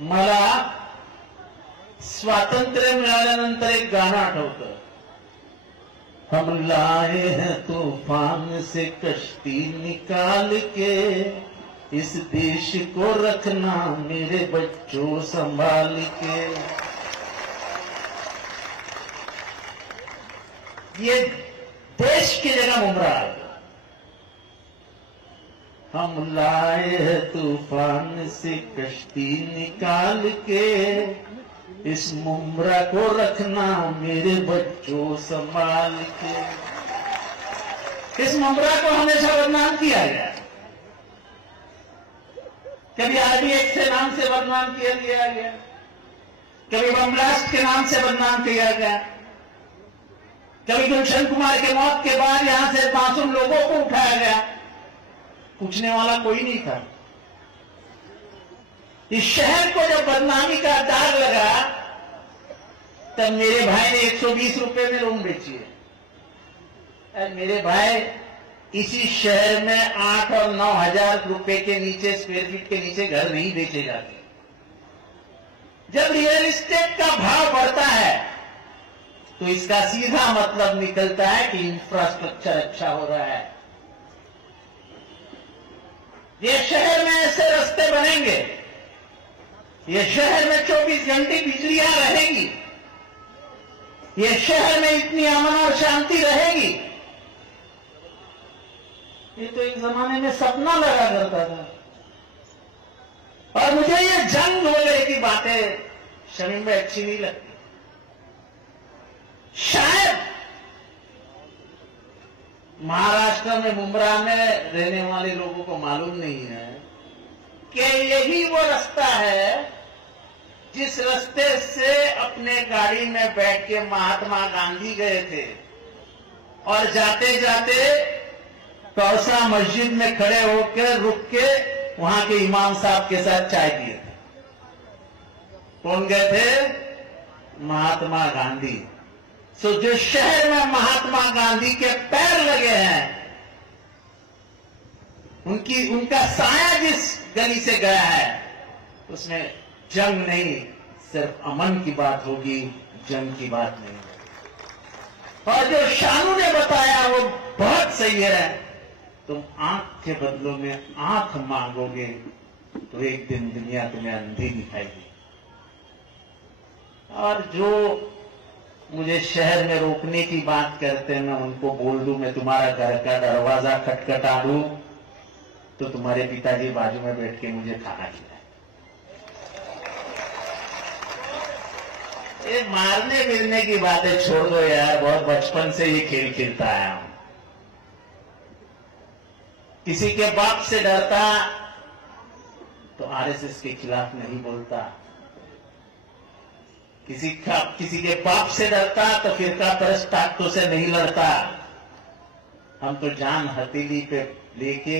मला स्वातंत्र्य मिळाल्यानंतर एक गाणं आठवतं. हम लाए हैं तूफान से कश्ती निकाल के, इस देश को रखना मेरे बच्चों संभाल के. ये देश की जगह मुमरा है. हम लाए हैं तूफान से कश्ती निकाल के, इस मुमरा को रखना मेरे बच्चों संभाल के. इस मुमरा को हमेशा बदनाम किया गया. कभी RDX के नाम से बदनाम किया गया, कभी बम ब्लास्ट के नाम से बदनाम किया गया, कभी गुलशन कुमार के मौत के बाद यहां से मासूम लोगों को उठाया गया. पूछने वाला कोई नहीं था. इस शहर को जब बदनामी का दाग लगा तब मेरे भाई ने 120 रुपए में रूम बेची है. मेरे भाई इसी शहर में 8 और 9 हजार रुपए के नीचे, स्क्वायर फीट के नीचे घर नहीं बेचे जाते. जब रियल एस्टेट का भाव बढ़ता है तो इसका सीधा मतलब निकलता है कि इंफ्रास्ट्रक्चर अच्छा हो रहा है. ये शहर में ऐसे रास्ते बनेंगे, ये शहर में 24 घंटे बिजलियां रहेंगी, ये शहर में इतनी अमन और शांति रहेगी. ये तो एक जमाने में सपना लगा करता था. और मुझे ये जंग वगैरह की बातें शमीम में अच्छी नहीं लगती. शायद महाराष्ट्र में मुंब्रा में रहने वाले लोगों को मालूम नहीं है कि यही वो रास्ता है जिस रास्ते से अपने गाड़ी में बैठ के महात्मा गांधी गए थे और जाते जाते कौसा मस्जिद में खड़े होकर रुक के वहां के इमाम साहब के साथ चाय पिए थे. कौन गए थे? महात्मा गांधी. सो जो शहर में महात्मा गांधी के पैर लगे हैं, उनका साया जिस गली से गया है, उसमें जंग नहीं, सिर्फ अमन की बात होगी, जंग की बात नहीं. और जो शानू ने बताया वो बहुत सही है. तुम आंख के बदलों में आंख मांगोगे तो एक दिन दुनिया तुम्हें अंधी दिखाएगी. और जो मुझे शहर में रोकने की बात करते हैं, मैं उनको बोल दूं मैं तुम्हारा घर का दरवाजा खटखटा दूं तो तुम्हारे पिताजी बाजू में बैठ के मुझे खाना खिलाए. ये मारने मिलने की बातें छोड़ दो यार. बहुत बचपन से ये खेल खेलता आया हूं. किसी के बाप से डरता तो RSS के खिलाफ नहीं बोलता. किसी के बाप से डरता तो फिरका परस्त ताकतों से नहीं लड़ता. हम तो जान हथेली पे लेके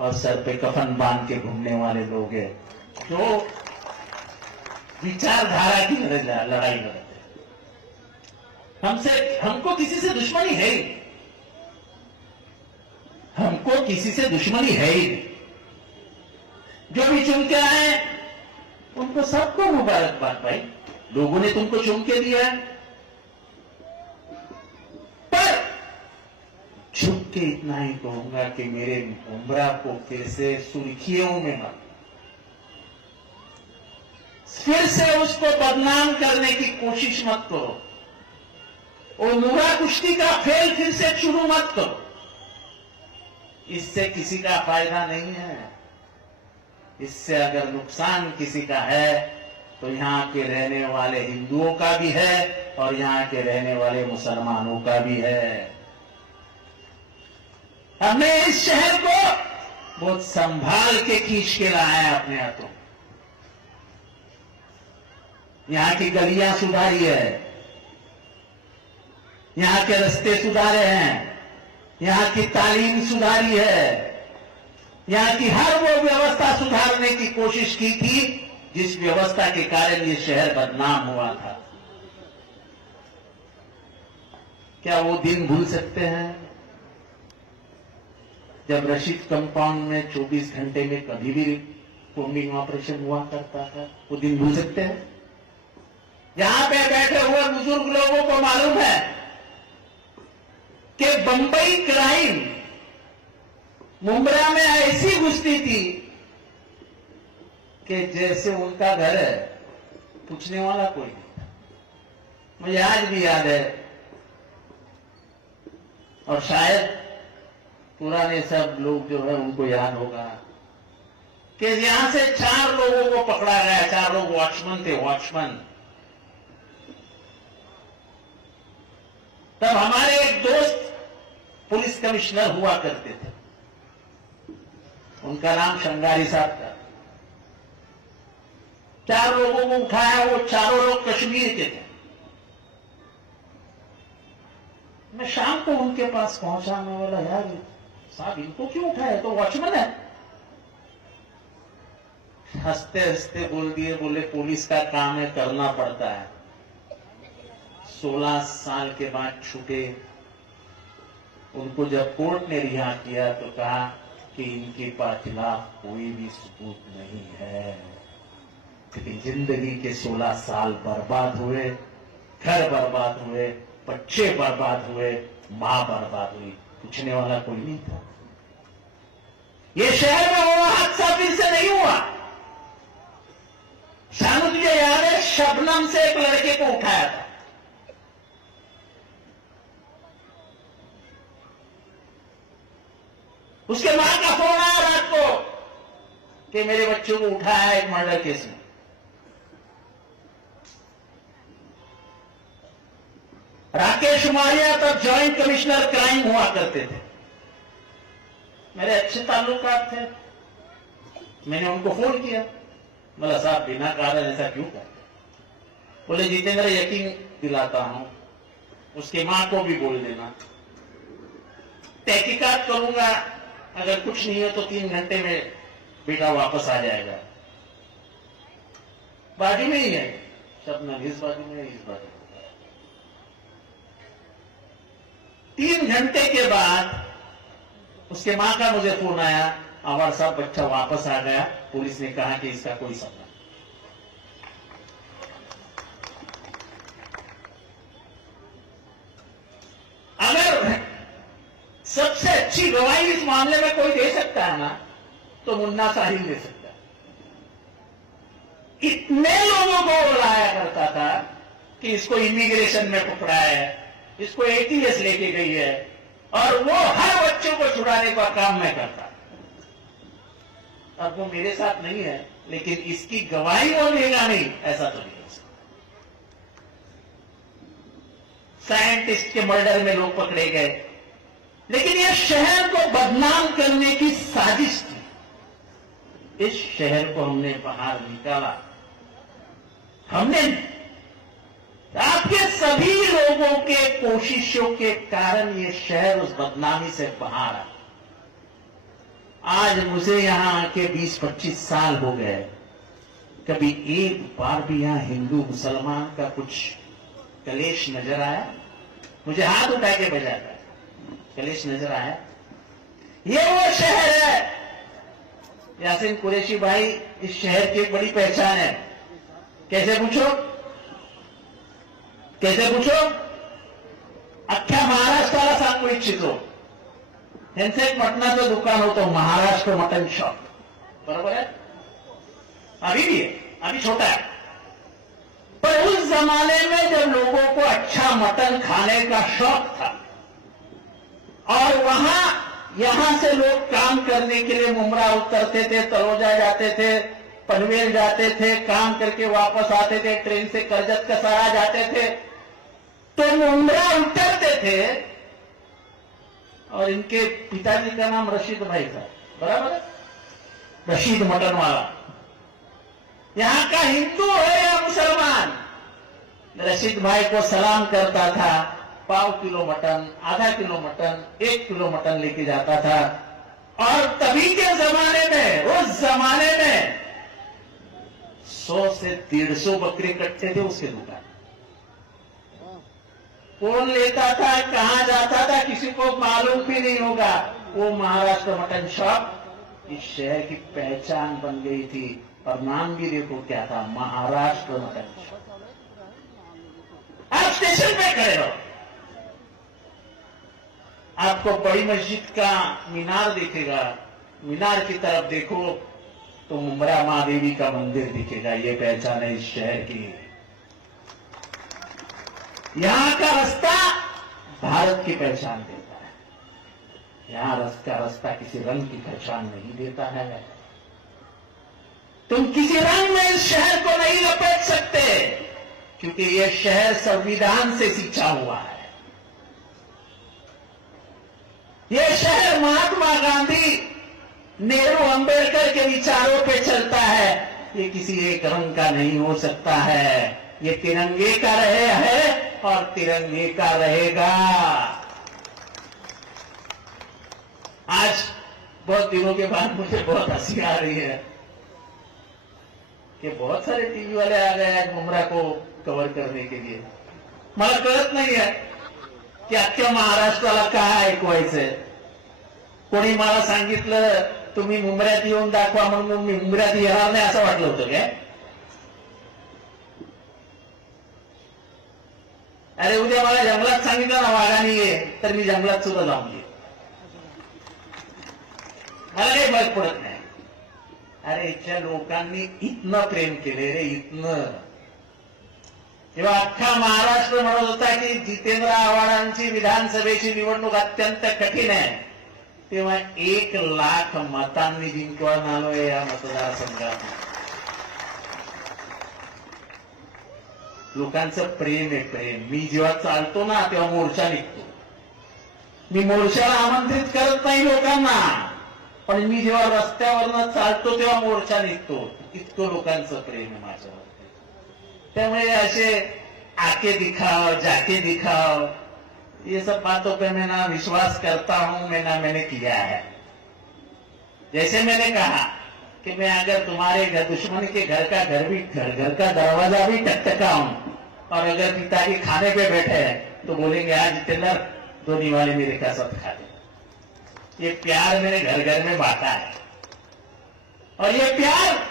और सर पे कफन बांध के घूमने वाले लोग हैं जो विचारधारा की लड़ाई लड़ते. हमको किसी से दुश्मनी है ही, हमको किसी से दुश्मनी है ही. जो भी चुन के आए उनको सबको मुबारकबाद भाई. लोगों ने तुमको चुन के दिया है, पर छुप के इतना ही कहूंगा कि मेरे मुंब्रा को फिर से सुर्खियों में मत, फिर से उसको बदनाम करने की कोशिश मत करो. और मुंब्रा कुश्ती का खेल फिर से शुरू मत करो. इससे किसी का फायदा नहीं है. इससे अगर नुकसान किसी का है तो यहां के रहने वाले हिंदुओं का भी है और यहां के रहने वाले मुसलमानों का भी है. हमने इस शहर को बहुत संभाल के खींच के लाया है अपने हाथों. यहां की गलियां सुधारी है, यहां के रास्ते सुधारे हैं, यहां की तालीम सुधारी है, यहां की हर वो व्यवस्था सुधारने की कोशिश की थी जिस व्यवस्था के कारण ये शहर बदनाम हुआ था. क्या वो दिन भूल सकते हैं जब रशीद कंपाउंड में 24 घंटे में कभी भी कोम्बिंग ऑपरेशन हुआ करता था, वो दिन भूल सकते हैं? यहां पे बैठे हुए बुजुर्ग लोगों को मालूम है कि बंबई क्राइम मुंब्रा में ऐसी घुसती थी कि जैसे उनका घर है, पूछने वाला कोई नहीं। मुझे आज भी याद है, और शायद पुराने सब लोग जो है उनको याद होगा कि यहां से 4 लोगों को पकड़ा गया। 4 लोग वॉचमैन थे, वॉचमैन। तब हमारे एक दोस्त पुलिस कमिश्नर हुआ करते थे, उनका नाम शंगारी साहब था। 4 लोगों को उठाया, वो चारों लोग कश्मीर के थे। मैं शाम को उनके पास पहुंचा, मैं बोला यार साहब इनको क्यों उठाया, तो वॉचमैन है। हंसते हंसते बोल दिए, बोले पुलिस का काम है, करना पड़ता है। 16 साल के बाद छूटे। उनको जब कोर्ट ने रिहा किया तो कहा कि इनके खिलाफ कोई भी सबूत नहीं है, लेकिन जिंदगी के 16 साल बर्बाद हुए, घर बर्बाद हुए, बच्चे बर्बाद हुए, मां बर्बाद हुई, पूछने वाला कोई नहीं था। ये शहर में वो हादसा फिर से नहीं हुआ। शानू तुझे याद है, शबनम से एक लड़के को उठाया था। उसके मां का फोन आया रात को कि मेरे बच्चों को उठाया एक मर्डर केस में। राकेश मारिया तब जॉइंट कमिश्नर क्राइम हुआ करते थे, मेरे अच्छे ताल्लुकात थे। मैंने उनको फोन किया, बोला साहब बिना कारण ऐसा क्यों करते? बोले जितेंद्र यकीन दिलाता हूं, उसकी मां को भी बोल देना, तहकीकात करूंगा, अगर कुछ नहीं है तो 3 घंटे में बेटा वापस आ जाएगा। बाजू में ही है शबनम, इस बाजू में, इस बाजू में। 3 घंटे के बाद उसके मां का मुझे फोन आया, हमारा सब बच्चा वापस आ गया, पुलिस ने कहा कि इसका कोई संबंध। अगर सबसे अच्छी गवाही इस मामले में कोई दे सकता है ना, तो मुन्ना साहिल दे सकता है। इतने लोगों को बुलाया करता था कि इसको इमिग्रेशन में पकड़ा है, इसको एटीएस लेके गई है, और वो हर बच्चों को छुड़ाने का काम मैं करता। अब वो मेरे साथ नहीं है, लेकिन इसकी गवाही वो देगा नहीं, ऐसा तो नहीं हो सकता। साइंटिस्ट के मर्डर में लोग पकड़े गए, लेकिन यह शहर को बदनाम करने की साजिश थी। इस शहर को हमने बाहर निकाला, हमने आपके सभी लोगों के कोशिशों के कारण ये शहर उस बदनामी से बाहर आ। आज मुझे यहां आके 20-25 साल हो गए, कभी एक बार भी यहां हिंदू मुसलमान का कुछ कलेश नजर आया? मुझे हाथ उठा के बजाता है, कलेश नजर आया? ये वो शहर है यासीन कुरैशी भाई, इस शहर की एक बड़ी पहचान है। कैसे पूछो, कैसे पूछो? अख्ख्या महाराष्ट्राला सांगू इच्छितो, त्यांचं एक मटणाचं दुकान होतं, महाराष्ट्र मटन शॉप, बरोबर है? अभी भी है, अभी छोटा है, पर उस जमाने में जब लोगों को अच्छा मटन खाने का शौक था, और वहां यहां से लोग काम करने के लिए मुंब्रा उतरते थे, तलोजा जाते थे, पनवेल जाते थे, काम करके वापस आते थे, ट्रेन से करजत कसारा जाते थे, तो मुंब्रा उतरते थे, और इनके पिताजी का नाम रशीद भाई था, बराबर है? रशीद मटन वाला। यहां का हिंदू है या मुसलमान, रशीद भाई को सलाम करता था, पाव किलो मटन, आधा किलो मटन, 1 किलो मटन लेके जाता था। और तभी के जमाने में, उस जमाने में 100 से 150 बकरे कटते थे उसके दुकान। कौन लेता था, कहां जाता था, किसी को मालूम भी नहीं होगा। वो महाराष्ट्र मटन शॉप इस शहर की पहचान बन गई थी। और नाम भी देखो क्या था, महाराष्ट्र मंच। आप स्टेशन पे खड़े हो, आपको बड़ी मस्जिद का मीनार दिखेगा, मीनार की तरफ देखो तो मुमरा मां देवी का मंदिर दिखेगा। ये पहचान है इस शहर की। यहां का रास्ता भारत की पहचान देता है। यहां का रास्ता किसी रंग की पहचान नहीं देता है। तुम किसी रंग में इस शहर को नहीं लपेट सकते, क्योंकि यह शहर संविधान से सींचा हुआ है। यह शहर महात्मा गांधी, नेहरू, अंबेडकर के विचारों पे चलता है। ये किसी एक रंग का नहीं हो सकता है। ये तिरंगे का रहे है और तिरंगे का रहेगा। आज बहुत दिनों के बाद मुझे बहुत हंसी आ रही है कि बहुत सारे टीवी वाले आ गए आज मुमरा को कवर करने के लिए। मला कळत नाही आहे की अख्ख्या महाराष्ट्राला काय ऐकवायचंय। कोणी मला सांगितलं तुम्ही मुंबऱ्यात येऊन दाखवा, म्हणून मी मुंबऱ्यात येणार नाही असं वाटलं होतं काय? अरे उद्या मला जंगलात सांगितलं ना वाघाने ये, तर मी जंगलात सुद्धा जाऊन ये, मला काही फरक पडत नाही। अरे इथल्या लोकांनी इतनं प्रेम केले रे, इतनं। जेव्हा अख्खा महाराष्ट्र म्हणत होता की जितेंद्र आव्हाडांची विधानसभेची निवडणूक अत्यंत कठीण आहे, तेव्हा 1 लाख मतांनी जिंकून आलोय या मतदारसंघात। लोकांचं प्रेम आहे, प्रेम। मी जेव्हा चालतो ना तेव्हा मोर्चा निघतो। मी मोर्चाला आमंत्रित करत नाही लोकांना, पण मी जेव्हा रस्त्यावरनं चालतो तेव्हा मोर्चा निघतो। इतकं लोकांचं प्रेम आहे माझ्यावर। त्यामुळे असे आके दिखाओ, जाके दिखाओ, ये सब बातों पे मैं ना विश्वास करता हूं, मैंने किया है। जैसे मैंने कहा कि मैं अगर तुम्हारे दुश्मन के घर का दरवाजा भी टकटकाऊं और अगर पिताजी खाने पे बैठे हैं तो बोलेंगे आज जितेंद्र 2 निवाले मेरे का साथ खा दे। ये प्यार मैंने घर घर में बांटा है, और ये प्यार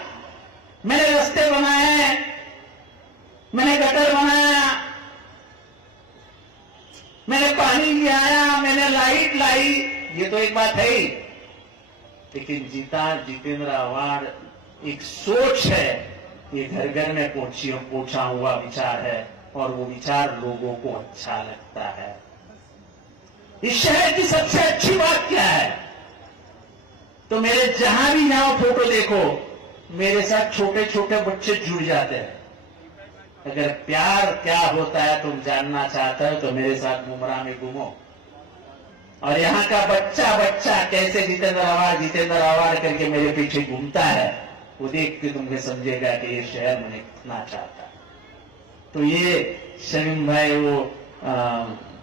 मैंने रास्ते बनाए हैं, मैंने गटर बनाया, मैंने पानी लियाया, मैंने लाइट लाई। ये तो एक बात है ही, लेकिन जितेंद्र आव्हाड एक सोच है, ये घर घर में पोछा हुआ विचार है, और वो विचार लोगों को अच्छा लगता है। इस शहर की सबसे अच्छी बात क्या है, तो मेरे जहां भी जाओ फोटो देखो, मेरे साथ छोटे छोटे बच्चे जुड़ जाते हैं। अगर प्यार क्या होता है तुम जानना चाहते हो तो मेरे साथ मुमरा में घूमो, और यहाँ का बच्चा बच्चा कैसे जितेंद्र आव्हाड करके मेरे पीछे घूमता है, वो देख के तुमने समझेगा कि ये शहर मुझे कितना चाहता है। तो ये शमीम भाई वो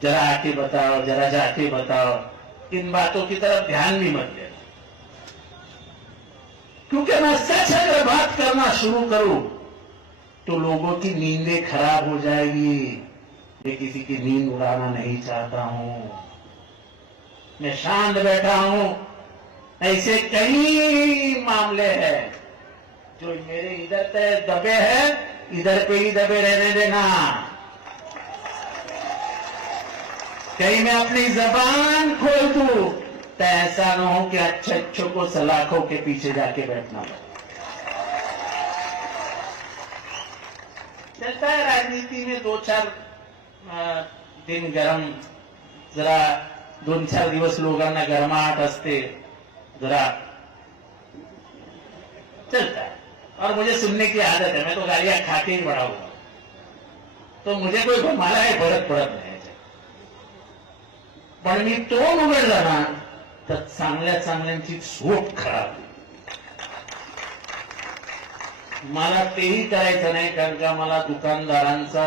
जरा आके बताओ, जरा जाके बताओ, इन बातों की तरफ ध्यान भी मत देना, क्योंकि मैं सच अगर बात करना शुरू करूं तो लोगों की नींदें खराब हो जाएगी। मैं किसी की नींद उड़ाना नहीं चाहता हूं, मैं शांत बैठा हूं। ऐसे कई मामले हैं जो मेरे इधर पे दबे हैं, इधर पे ही दबे रहने देना। कहीं मैं अपनी जबान खोल दूं तो ऐसा न हो कि अच्छों को सलाखों के पीछे जाके बैठना पड़े। चलता है राजनीति में 2-4 दिन गरम, जरा 2-4 दिवस लोकांना गरमाहट असते, जरा चलता है। और मुझे सुनने की आदत है, मैं तो गालियां खा के ही बड़ा हुआ, तो मुझे कोई मला काही फरक पडत नाही। पण मी तोंड उघडला ना तर चांगल्यांची झोप खराब होईल। मला तेही करायचं नाही, कारण का मला दुकानदारांचा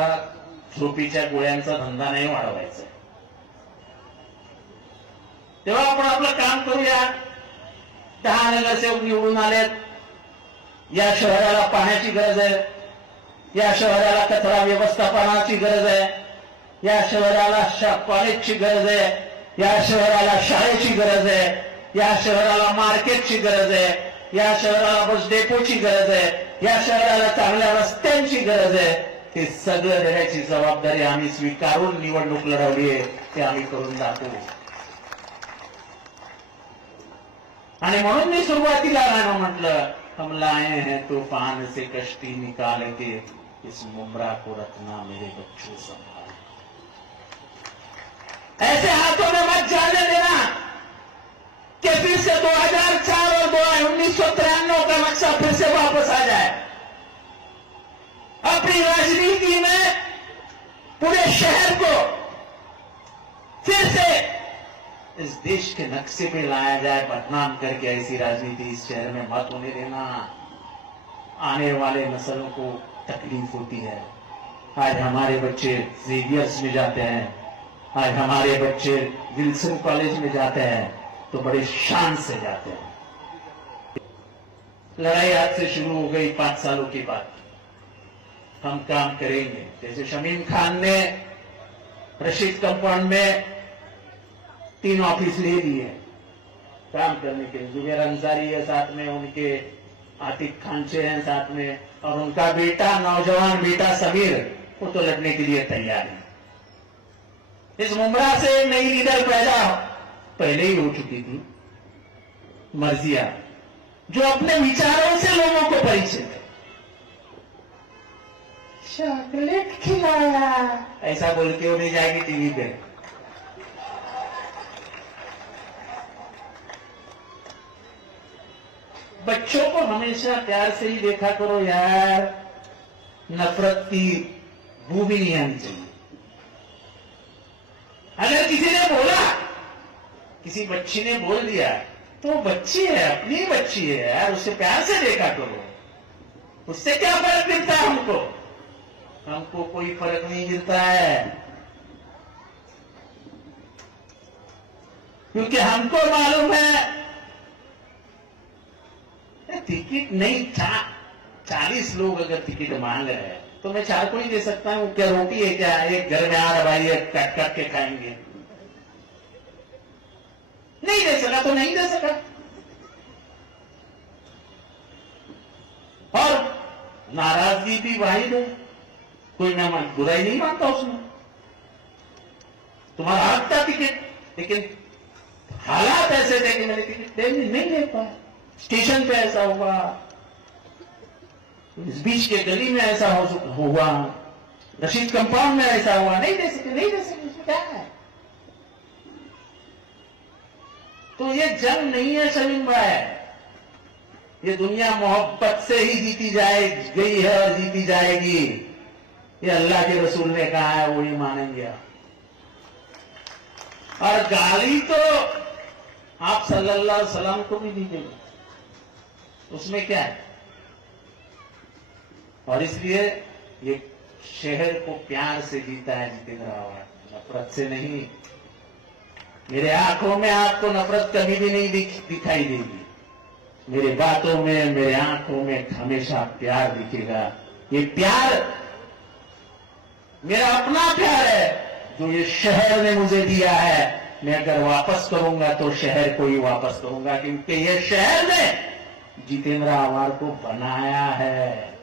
झोपीच्या गोळ्यांचा धंदा नाही वाढवायचा। तेव्हा आपण आपलं काम करूया। 10 नगरसेवक निवडून आलेत, या शहराला पाण्याची गरज आहे, या शहराला कचरा व्यवस्थापनाची गरज आहे, या शहराला कॉलेजची गरज आहे, या शहराला शाळेची गरज आहे, या शहराला मार्केटची गरज आहे, या शहराला बस डेपोची गरज आहे, या शहराला चांगल्या रस्त्यांची गरज आहे, ते सगळं देण्याची जबाबदारी आम्ही स्वीकारून निवडणूक लढवली आहे, ते आम्ही करून दाखवू. आणि म्हणून मी सुरुवातीला गाणं म्हटलं, हम लाए हैं तूफान से कश्ती निकाल के इस मुमरा को रखना मेरे बच्चों संभाल. ऐसे हाथों में मत जाने देना कि फिर से 2004 और 1993 का नक्शा फिर से वापस आ जाए. अपनी राजनीति में पूरे शहर को फिर से इस देश के नक्शे पे लाया जाए, बदनाम करके ऐसी राजनीति इस शहर में मत होने देना. आने वाले नस्लों को तकलीफ होती है. आज हमारे बच्चे जेवियर्स में जाते हैं, आज हमारे बच्चे विल्सन कॉलेज में जाते हैं तो बड़े शान से जाते हैं. लड़ाई आज से शुरू हो गई 5 सालों के बाद. हम काम करेंगे. जैसे शमीम खान ने रशीद कंपाउंड में 3 ऑफिस ले लिए काम करने के लिए. जुबैर अंसारी है साथ में, उनके आतिक खानचे हैं साथ में, और उनका बेटा, नौजवान बेटा समीर, वो तो लड़ने के लिए तैयार है. इस मुमरा से नई लीडर पैदा पहले ही हो चुकी थी, मर्जिया, जो अपने विचारों से लोगों को परिचित है. चॉकलेट खिलाया ऐसा बोल के वो नहीं जाएगी टीवी पे. बच्चों को हमेशा प्यार से ही देखा करो यार, नफरत की बू भी नहीं आनी चाहिए. अगर किसी ने बोला, किसी बच्ची ने बोल दिया तो बच्ची है, अपनी बच्ची है यार, उससे प्यार से देखा करो. उससे क्या फर्क गिरता है हमको? हमको कोई फर्क नहीं गिरता है, क्योंकि हमको मालूम है टिकट नहीं था. 40 लोग अगर टिकट मांग रहे हैं तो मैं 4 को ही दे सकता हूं. क्या रोटी है क्या? एक घर में आ रहा भाई, एक कट कट के खाएंगे. नहीं दे सका तो नहीं दे सका. और नाराजगी भी वाहिद है, कोई मैं बुराई नहीं मानता उसमें. तुम्हारा हक था टिकट, लेकिन हालात ऐसे थे कि मैंने टिकट नहीं ले पाया. स्टेशन पे ऐसा हुआ, इस बीच के गली में ऐसा हुआ, रशीद कंपाउंड में ऐसा हुआ. नहीं दे सके इसमें क्या है? तो ये जंग नहीं है शमीम भाई, ये दुनिया मोहब्बत से ही जीती गई है और जीती जाएगी. ये अल्लाह के रसूल ने कहा है, वही मानेंगे. और गाली तो आप सल्लल्लाहु अलैहि वसल्लम को भी दीजिएगा, उसमें क्या है? और इसलिए ये शहर को प्यार से जीता है जितेंद्र आवाड, नफरत से नहीं. मेरे आंखों में आपको नफरत कभी भी नहीं दिखाई देगी. मेरे बातों में, मेरे आंखों में हमेशा प्यार दिखेगा. ये प्यार मेरा अपना प्यार है जो ये शहर ने मुझे दिया है. मैं अगर वापस करूंगा तो शहर को ही वापस करूंगा, क्योंकि ये शहर ने जितेंद्र आवाड को बनाया है.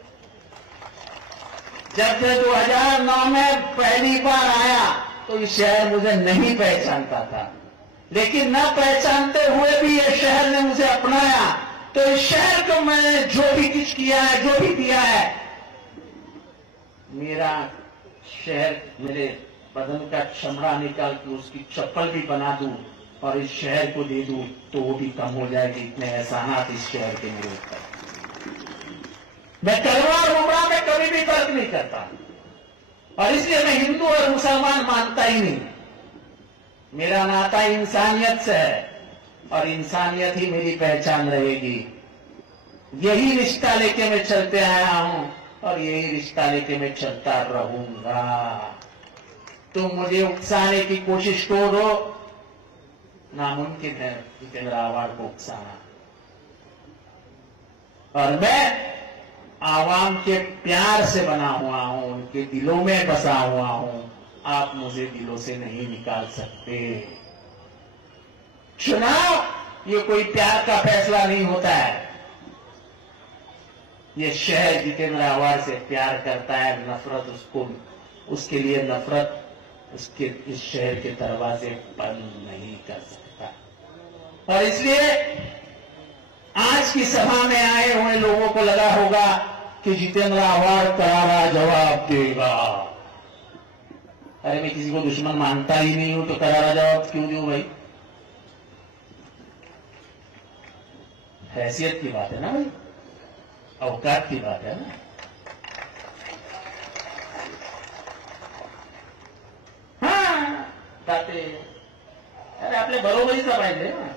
जब मैं 2009 में पहली बार आया तो ये शहर मुझे नहीं पहचानता था, लेकिन न पहचानते हुए भी ये शहर ने मुझे अपनाया. तो इस शहर को मैंने जो भी कुछ किया है, जो भी दिया है, मेरा शहर मेरे बदन का चमड़ा निकाल के उसकी चप्पल भी बना दूं और इस शहर को दे दूं तो वो भी कम हो जाएगी. इतने एहसानात इस शहर के मेरे ऊपर. मैं कलवा और उमरा में कभी भी फर्क नहीं करता, और इसलिए मैं हिंदू और मुसलमान मानता ही नहीं. मेरा नाता इंसानियत से है और इंसानियत ही मेरी पहचान रहेगी. यही रिश्ता लेके मैं चलते आया हूं और यही रिश्ता लेके मैं चलता रहूंगा. तुम मुझे उकसाने की कोशिश करो, नामुमकिन है जितेंद्र आवाड को उकसाना. और मैं आवाम के प्यार से बना हुआ हूं, उनके दिलों में बसा हुआ हूं. आप मुझे दिलों से नहीं निकाल सकते. चुनाव ये कोई प्यार का फैसला नहीं होता है। ये शहर जितेंद्र आव्हाड से प्यार करता है, नफरत उसके लिए नफरत उसके इस शहर के दरवाजे बंद नहीं कर सकता। और इसलिए आज की सभा में आए हुए लोगों को लगा होगा कि जितेंद्र आव्हाड करारा जवाब देगा। अरे मैं किसी को दुश्मन मानता ही नहीं हूं तो करारा जवाब क्यों दूं भाई? हैसियत की बात है ना भाई, औकात की बात है ना। हाँ बातें अरे आपल्या बरोबरीचा पाहिजे ना,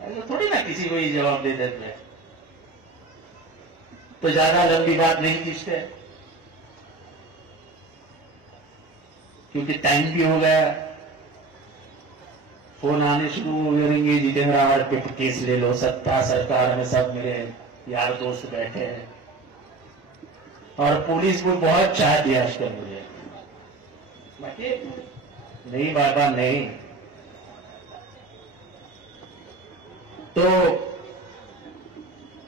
ऐसा थोड़ी ना किसी को ही जवाब दे देते हैं। तो ज्यादा लंबी बात नहीं खींचते क्योंकि टाइम भी हो गया, फोन आने शुरू हो जाएंगे, जितेंद्र आव्हाड पे केस ले लो, सत्ता सरकार में सब मेरे यार दोस्त बैठे हैं। और पुलिस को बहुत चाह दिया उसके मुझे, नहीं बाबा नहीं। तो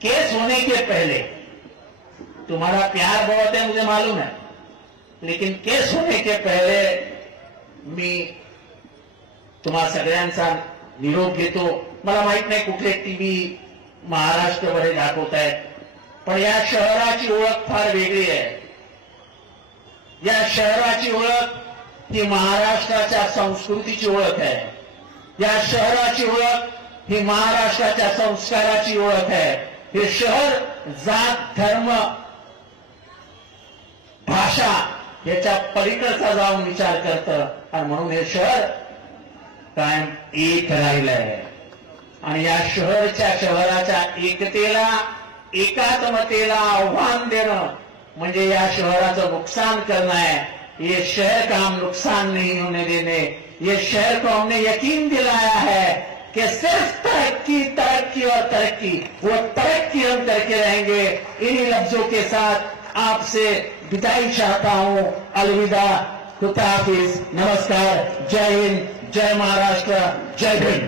केस होने के पहले तुम्हारा प्यार बहुत है मुझे मालूम है, लेकिन केस होने के पहले मी तुम्हा सगळ्यांचा निरोप घेतो। मला माहित नाही कुठले टीव्ही महाराष्ट्रमध्ये दाखवतायत, पण या शहराची ओळख फार वेगळी आहे। या शहराची ओळख ही महाराष्ट्राच्या संस्कृतीची ओळख आहे। या शहराची ओळख ही महाराष्ट्राच्या संस्काराची ओळख आहे। हे शहर जात धर्म भाषा याच्या पलीकडचा जाऊन विचार करतं आणि म्हणून हे शहर कायम एक राहिलंय। आणि या शहराच्या एकतेला एकात्मतेला आव्हान देणं म्हणजे या शहराचं नुकसान करना है। ये शहर का हम नुकसान नहीं होने देने। ये शहर को हमने यकीन दिलाया है कि सिर्फ तरक्की तरक्की और तरक्की, वो तरक्की हम करके रहेंगे। इन्हीं लफ्जों के साथ आपसे विदाई चाहता हूं। अलविदा, खुदा हाफिज, नमस्कार, जय हिंद, जय महाराष्ट्र, जय भीम।